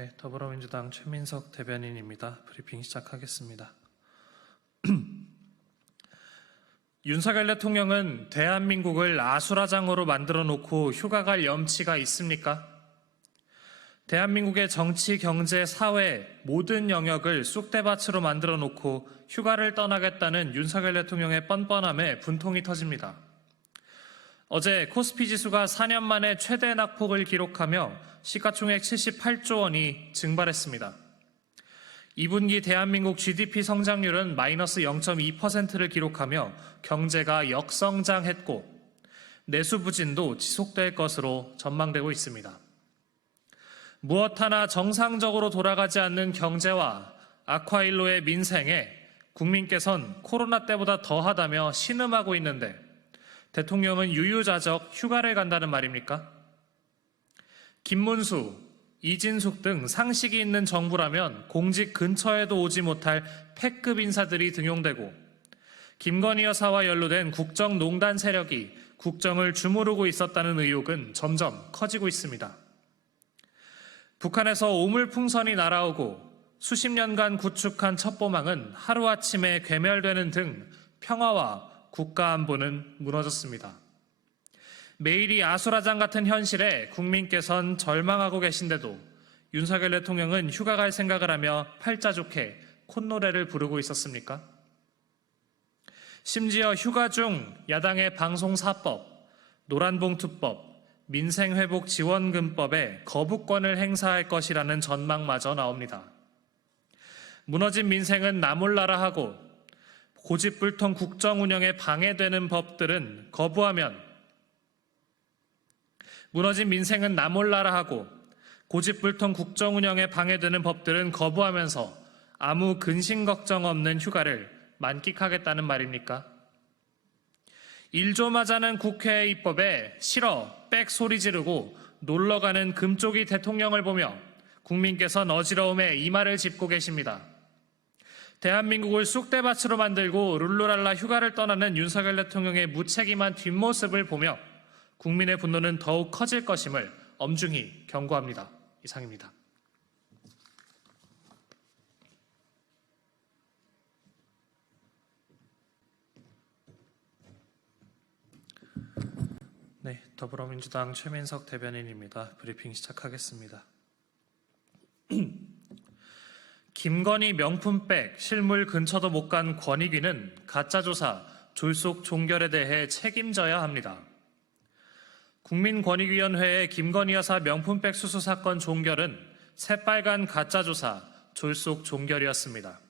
네, 더불어민주당 최민석 대변인입니다. 브리핑 시작하겠습니다. 윤석열 대통령은 대한민국을 아수라장으로 만들어 놓고 휴가 갈 염치가 있습니까? 대한민국의 정치, 경제, 사회 모든 영역을 쑥대밭으로 만들어 놓고 휴가를 떠나겠다는 윤석열 대통령의 뻔뻔함에 분통이 터집니다. 어제 코스피 지수가 4년 만에 최대 낙폭을 기록하며 시가총액 78조 원이 증발했습니다. 2분기 대한민국 GDP 성장률은 마이너스 0.2%를 기록하며 경제가 역성장했고 내수 부진도 지속될 것으로 전망되고 있습니다. 무엇 하나 정상적으로 돌아가지 않는 경제와 악화일로의 민생에 국민께선 코로나 때보다 더하다며 신음하고 있는데 대통령은 유유자적 휴가를 간다는 말입니까? 김문수, 이진숙 등 상식이 있는 정부라면 공직 근처에도 오지 못할 패급 인사들이 등용되고 김건희 여사와 연루된 국정농단 세력이 국정을 주무르고 있었다는 의혹은 점점 커지고 있습니다. 북한에서 오물풍선이 날아오고 수십 년간 구축한 첩보망은 하루아침에 괴멸되는 등 평화와 국가안보는 무너졌습니다. 매일이 아수라장 같은 현실에 국민께선 절망하고 계신데도 윤석열 대통령은 휴가 갈 생각을 하며 팔자 좋게 콧노래를 부르고 있었습니까? 심지어 휴가 중 야당의 방송사법, 노란봉투법, 민생회복지원금법에 거부권을 행사할 것이라는 전망마저 나옵니다. 무너진 민생은 나 몰라라 하고 고집불통 국정 운영에 방해되는 법들은 거부하면 무너진 민생은 나 몰라라 하고 고집불통 국정 운영에 방해되는 법들은 거부하면서 아무 근심 걱정 없는 휴가를 만끽하겠다는 말입니까? 1조마자는 국회 입법에 싫어 빽 소리 지르고 놀러가는 금쪽이 대통령을 보며 국민께서는 어지러움에 이마를 짚고 계십니다. 대한민국을 쑥대밭으로 만들고 룰루랄라 휴가를 떠나는 윤석열 대통령의 무책임한 뒷모습을 보며 국민의 분노는 더욱 커질 것임을 엄중히 경고합니다. 이상입니다. 네, 더불어민주당 최민석 대변인입니다. 브리핑 시작하겠습니다. 김건희 명품백 실물 근처도 못 간 권익위는 가짜조사, 졸속 종결에 대해 책임져야 합니다. 국민권익위원회의 김건희 여사 명품백 수수 사건 종결은 새빨간 가짜조사, 졸속 종결이었습니다.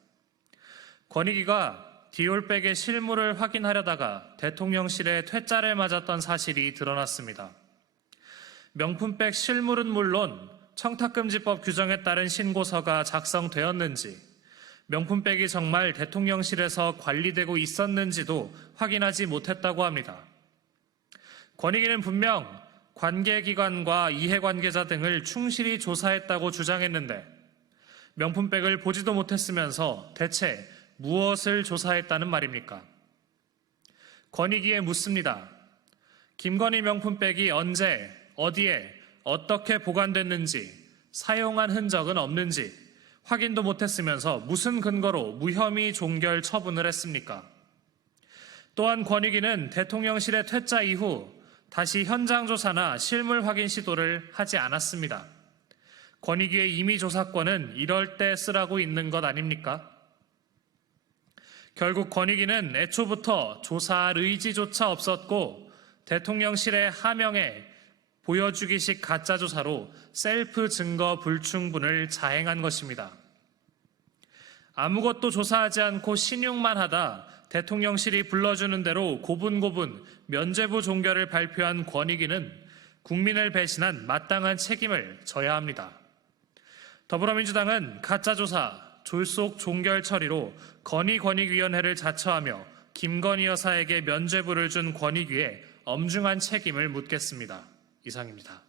권익위가 디올백의 실물을 확인하려다가 대통령실에 퇴짜를 맞았던 사실이 드러났습니다. 명품백 실물은 물론 청탁금지법 규정에 따른 신고서가 작성되었는지, 명품백이 정말 대통령실에서 관리되고 있었는지도 확인하지 못했다고 합니다. 권익위는 분명 관계기관과 이해관계자 등을 충실히 조사했다고 주장했는데 명품백을 보지도 못했으면서 대체 무엇을 조사했다는 말입니까? 권익위에 묻습니다. 김건희 명품백이 언제, 어디에, 어떻게 보관됐는지, 사용한 흔적은 없는지 확인도 못했으면서 무슨 근거로 무혐의 종결 처분을 했습니까? 또한 권익위는 대통령실의 퇴짜 이후 다시 현장 조사나 실물 확인 시도를 하지 않았습니다. 권익위의 임의 조사권은 이럴 때 쓰라고 있는 것 아닙니까? 결국 권익위는 애초부터 조사할 의지조차 없었고 대통령실의 하명에 보여주기식 가짜조사로 셀프 증거 불충분을 자행한 것입니다. 아무것도 조사하지 않고 신용만 하다 대통령실이 불러주는 대로 고분고분 면죄부 종결을 발표한 권익위는 국민을 배신한 마땅한 책임을 져야 합니다. 더불어민주당은 가짜조사, 졸속 종결 처리로 건의권익위원회를 자처하며 김건희 여사에게 면죄부를 준 권익위에 엄중한 책임을 묻겠습니다. 이상입니다.